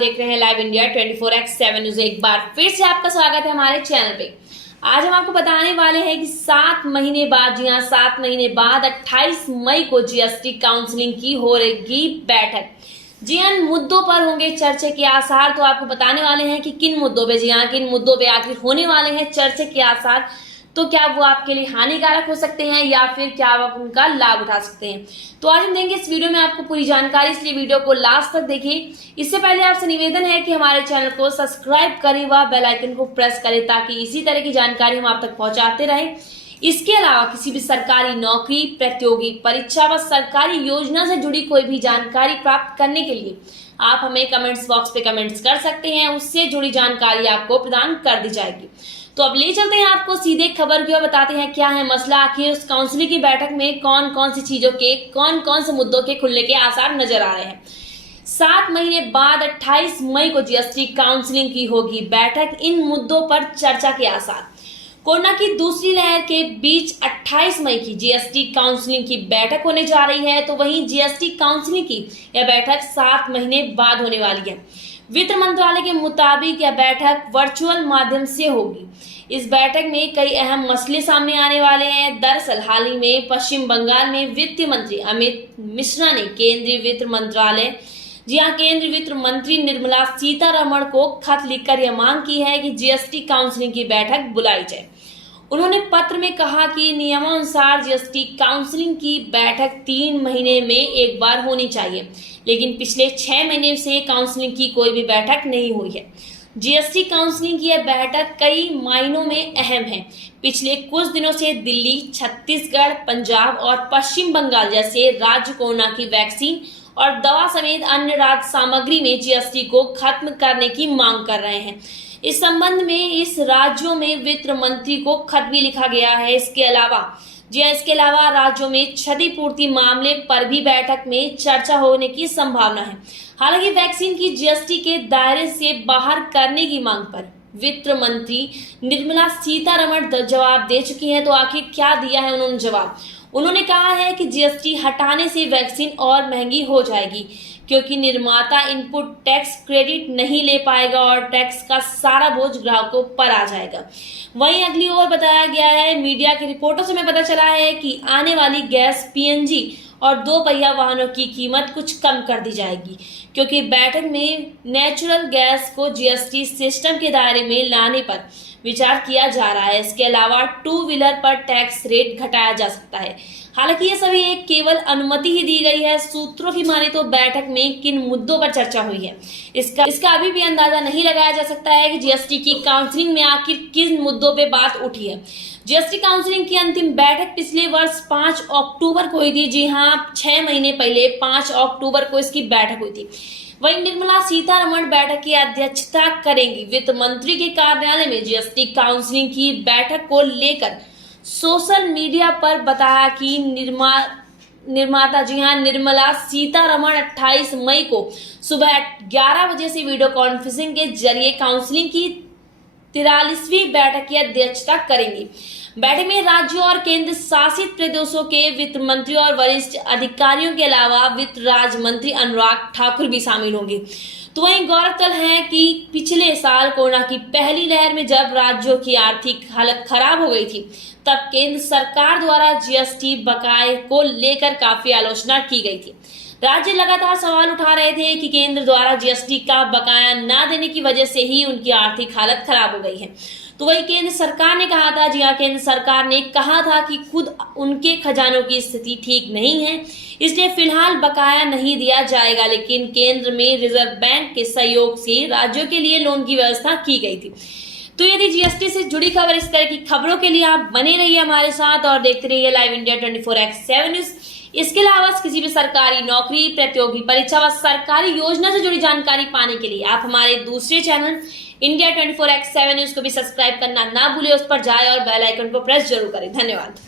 देख रहे हैं लाइव इंडिया 24x7 न्यूज। एक बार फिर से आपका स्वागत है हमारे चैनल पे। आज हम आपको बताने वाले हैं कि 7 महीने बाद, जी हाँ 7 महीने बाद 28 मई को जीएसटी काउंसलिंग की हो रही बैठक। जी हाँ, मुद्दों पर होंगे चर्चा के आसार। तो आपको बताने वाले हैं कि किन मुद्दों पे, जी हाँ किन मुद्दों पे आखिर होने वाले हैं चर्चा के आसार। तो क्या वो आपके लिए हानिकारक हो सकते हैं या फिर क्या आप उनका लाभ उठा सकते हैं। तो आज हम देंगे इस वीडियो में आपको पूरी जानकारी, इसलिए वीडियो को लास्ट तक देखिए। इससे पहले आपसे निवेदन है कि हमारे चैनल को सब्सक्राइब करें व बेल आइकन को प्रेस करें ताकि इसी तरह की जानकारी हम आप तक पहुंचाते रहें। इसके अलावा किसी भी सरकारी नौकरी, प्रतियोगी परीक्षा व सरकारी योजना से जुड़ी कोई भी जानकारी प्राप्त करने के लिए आप हमें कमेंट्स बॉक्स पे कमेंट्स कर सकते हैं, उससे जुड़ी जानकारी आपको प्रदान कर दी जाएगी। तो अब ले चलते हैं आपको सीधे खबर की ओर, बताते हैं क्या है मसला। आखिर उस काउंसिलिंग की बैठक में कौन कौन सी चीजों के, कौन कौन से मुद्दों के खुलने के आसार नजर आ रहे हैं। 7 महीने बाद 28 मई को जीएसटी काउंसिलिंग की होगी बैठक, इन मुद्दों पर चर्चा के आसार। कोरोना की दूसरी लहर के बीच 28 मई की जीएसटी काउंसिलिंग की बैठक होने जा रही है, तो वहीं जीएसटी काउंसिलिंग की यह बैठक 7 महीने बाद होने वाली है। वित्त मंत्रालय के मुताबिक यह बैठक वर्चुअल माध्यम से होगी। इस बैठक में कई अहम मसले सामने आने वाले हैं। दरअसल हाल ही में पश्चिम बंगाल में वित्त मंत्री अमित मिश्रा ने केंद्रीय वित्त मंत्रालय, जी हाँ केंद्रीय वित्त मंत्री निर्मला सीतारमण को खत लिखकर यह मांग की है कि जीएसटी काउंसिलिंग की बैठक बुलाई जाए। उन्होंने पत्र में कहा कि नियमानुसार जीएसटी काउंसिलिंग की बैठक 3 महीने में एक बार होनी चाहिए, लेकिन पिछले 6 महीने से काउंसिलिंग की कोई भी बैठक नहीं हुई है। जीएसटी काउंसिलिंग की यह बैठक कई मायनों में अहम है। पिछले कुछ दिनों से दिल्ली, छत्तीसगढ़, पंजाब और पश्चिम बंगाल जैसे राज्य कोरोना की वैक्सीन और दवा समेत अन्य राज्य सामग्री में जीएसटी को खत्म करने की मांग कर रहे हैं। इस संबंध में इस राज्यों में वित्त मंत्री को खत भी लिखा गया है। इसके अलावा राज्यों में क्षतिपूर्ति मामले पर भी बैठक में चर्चा होने की संभावना है। हालांकि वैक्सीन की जीएसटी के दायरे से बाहर करने की मांग पर वित्त मंत्री निर्मला सीतारमण जवाब दे चुकी हैं। तो आखिर क्या दिया है उन्होंने जवाब? उन्होंने कहा है कि जीएसटी हटाने से वैक्सीन और महंगी हो जाएगी, क्योंकि निर्माता इनपुट टैक्स क्रेडिट नहीं ले पाएगा और टैक्स का सारा बोझ ग्राहकों पर आ जाएगा। वहीं अगली ओर बताया गया है, मीडिया की रिपोर्टों से हमें पता चला है कि आने वाली गैस, पीएनजी और 2 पहिया वाहनों की कीमत कुछ कम कर दी जाएगी, क्योंकि बैठक में नेचुरल गैस को जीएसटी सिस्टम के दायरे में लाने पर विचार किया जा रहा है। इसके अलावा 2 व्हीलर पर टैक्स रेट घटाया जा सकता है। हालांकि ये सभी एक केवल अनुमति ही दी गई है। सूत्रों की माने तो बैठक में किन मुद्दों पर चर्चा हुई है इसका अभी भी अंदाजा नहीं लगाया जा सकता है कि जीएसटी की काउंसिलिंग में आखिर किन मुद्दों पे बात उठी है। जीएसटी काउंसिलिंग की अंतिम बैठक पिछले वर्ष 5 अक्टूबर को हुई थी। जी हाँ, 6 महीने पहले 5 अक्टूबर को इसकी बैठक हुई थी। वहीं निर्मला सीतारमण बैठक की अध्यक्षता करेंगी। वित्त मंत्री के कार्यालय में जीएसटी काउंसिलिंग की बैठक को लेकर सोशल मीडिया पर बताया कि निर्माता, जी हाँ निर्मला सीतारमण 28 मई को सुबह 11 बजे से वीडियो कॉन्फ्रेंसिंग के जरिए काउंसिलिंग की 43वीं बैठक की अध्यक्षता करेंगी। बैठक में राज्यों और केंद्र शासित प्रदेशों के वित्त मंत्री और वरिष्ठ अधिकारियों के अलावा वित्त राज्य मंत्री अनुराग ठाकुर भी शामिल होंगे। तो वहीं गौरतलब है कि पिछले साल कोरोना की पहली लहर में जब राज्यों की आर्थिक हालत खराब हो गई थी, तब केंद्र सरकार द्वारा जीएसटी बकाये को लेकर काफी आलोचना की गई थी। राज्य लगातार सवाल उठा रहे थे कि केंद्र द्वारा जीएसटी का बकाया न देने की वजह से ही उनकी आर्थिक हालत खराब हो गई है। तो वही केंद्र सरकार ने कहा था, जी हाँ केंद्र सरकार ने कहा था कि खुद उनके खजानों की स्थिति ठीक नहीं है, इसलिए फिलहाल बकाया नहीं दिया जाएगा। लेकिन केंद्र में रिजर्व बैंक के सहयोग से राज्यों के लिए लोन की व्यवस्था की गई थी। तो यदि जीएसटी से जुड़ी खबर, इस तरह की खबरों के लिए आप बने रहिए हमारे साथ और देखते रहिए लाइव इंडिया 24x7 न्यूज। इसके अलावा किसी भी सरकारी नौकरी, प्रतियोगी परीक्षा व सरकारी योजना से जुड़ी जानकारी पाने के लिए आप हमारे दूसरे चैनल इंडिया 24x7 न्यूज को भी सब्सक्राइब करना ना भूलें, उस पर जाए और बेल आइकन को प्रेस जरूर करें। धन्यवाद।